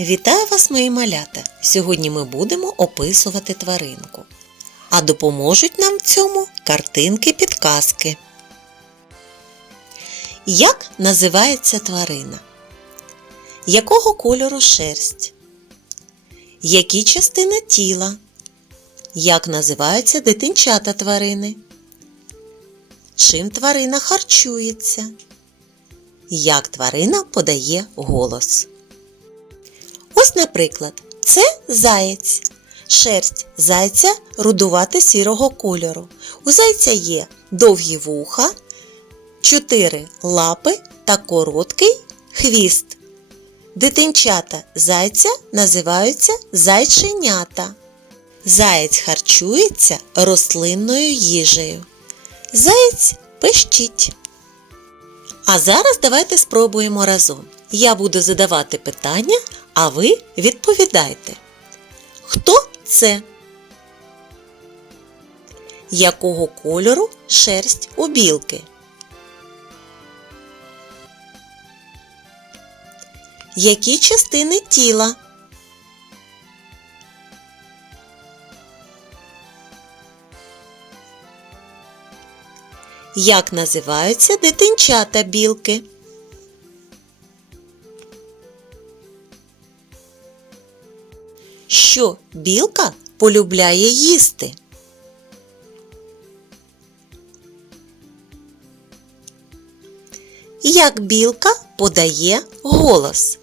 Вітаю вас, мої малята! Сьогодні ми будемо описувати тваринку. А допоможуть нам в цьому картинки-підказки. Як називається тварина? Якого кольору шерсть? Які частини тіла? Як називаються дитинчата тварини? Чим тварина харчується? Як тварина подає голос? Ось, наприклад, це заєць. Шерсть зайця рудувати сірого кольору. У зайця є довгі вуха, чотири лапи та короткий хвіст. Дитинчата зайця називаються зайченята. Заєць харчується рослинною їжею. Заєць пищить. А зараз давайте спробуємо разом. Я буду задавати питання, а ви відповідайте. Хто це? Якого кольору шерсть у білки? Які частини тіла? Як називаються дитинчата білки? Що білка полюбляє їсти? Як білка подає голос?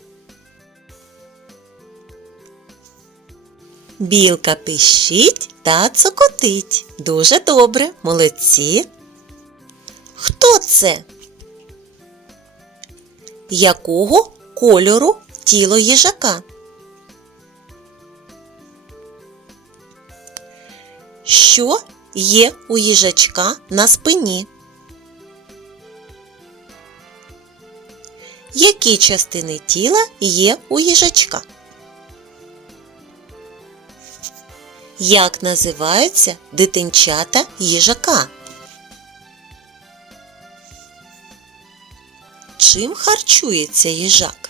Білка пищить та цокотить. Дуже добре, молодці. Хто це? Якого кольору тіло їжака? Що є у їжачка на спині? Які частини тіла є у їжачка? Як називаються дитинчата їжака? Чим харчується їжак?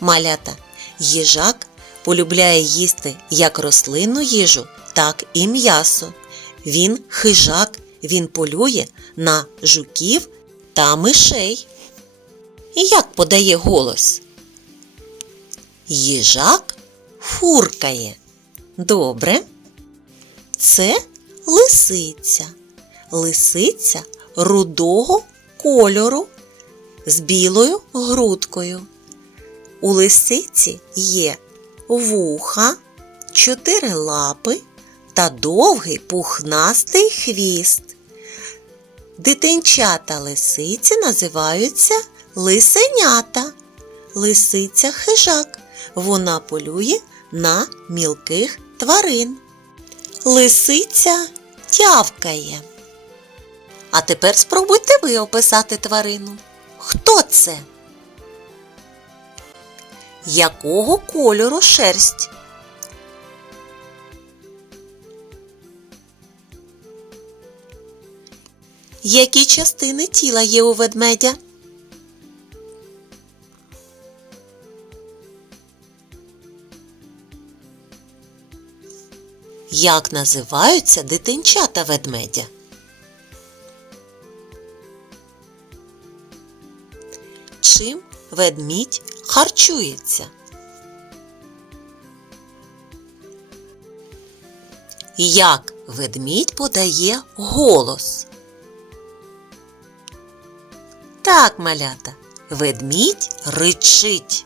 Малята, їжак полюбляє їсти як рослинну їжу, так і м'ясо. Він хижак, він полює на жуків та мишей. І як подає голос? Їжак фуркає. Добре. Це лисиця. Лисиця рудого кольору з білою грудкою. У лисиці є вуха, чотири лапи та довгий пухнастий хвіст. Дитинчата лисиці називаються лисенята. Лисиця хижак. Вона полює на мілких тварин. Лисиця тявкає. А тепер спробуйте ви описати тварину. Хто це? Якого кольору шерсть? Які частини тіла є у ведмедя? Як називаються дитинчата ведмедя? Чим ведмідь харчується? Як ведмідь подає голос? Так, малята, ведмідь ричить.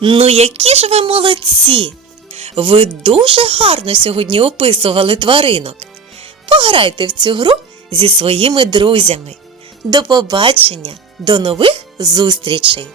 Ну, які ж ви молодці! Ви дуже гарно сьогодні описували тваринок. Пограйте в цю гру зі своїми друзями. До побачення, до нових зустрічей!